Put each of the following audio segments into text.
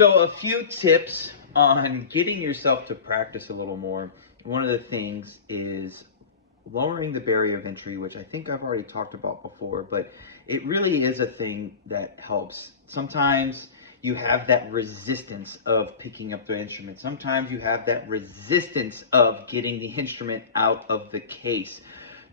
So a few tips on getting yourself to practice a little more. One of the things is lowering the barrier of entry, which I think I've already talked about before, but it really is a thing that helps. Sometimes you have that resistance of picking up the instrument. Sometimes you have that resistance of getting the instrument out of the case.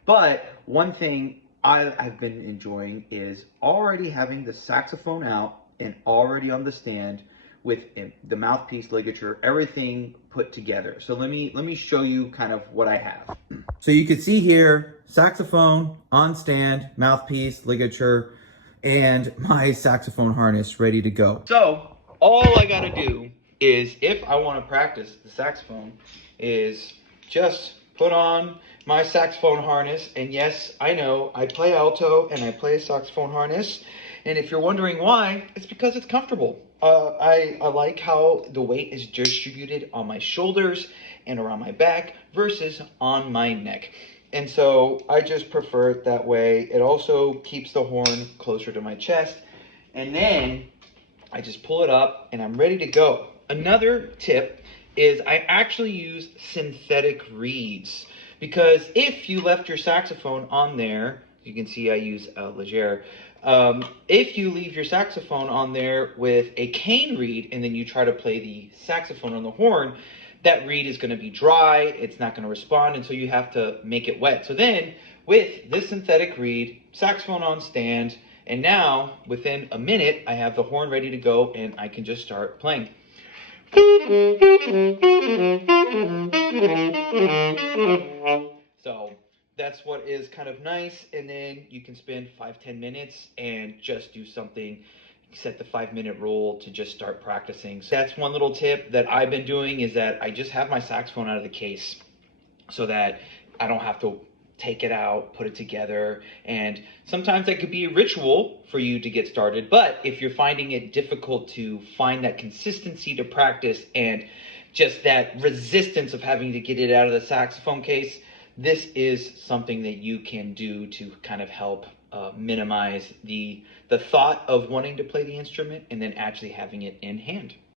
But one thing I've been enjoying is already having the saxophone out and already on the stand with the mouthpiece, ligature, everything put together. So let me show you kind of what I have. So you can see here, saxophone on stand, mouthpiece, ligature, and my saxophone harness ready to go. So all I gotta do is, if I wanna practice the saxophone, is just put on my saxophone harness. And yes, I know, I play alto and I play saxophone harness. And if you're wondering why, it's because it's comfortable. I like how the weight is distributed on my shoulders and around my back versus on my neck. And so I just prefer it that way. It also keeps the horn closer to my chest. And then I just pull it up and I'm ready to go. Another tip is I actually use synthetic reeds, because if you left your saxophone on there, you can see I use a Leger. If you leave your saxophone on there with a cane reed and then you try to play the saxophone on the horn, that reed is going to be dry, it's not going to respond, and so you have to make it wet. So then with this synthetic reed, saxophone on stand, and now within a minute I have the horn ready to go and I can just start playing. So that's what is kind of nice. And then you can spend 5-10 minutes and just do something, set the 5-minute rule to just start practicing. So that's one little tip that I've been doing, is that I just have my saxophone out of the case so that I don't have to take it out, put it together. And sometimes that could be a ritual for you to get started. But if you're finding it difficult to find that consistency to practice and just that resistance of having to get it out of the saxophone case, this is something that you can do to kind of help minimize the thought of wanting to play the instrument and then actually having it in hand.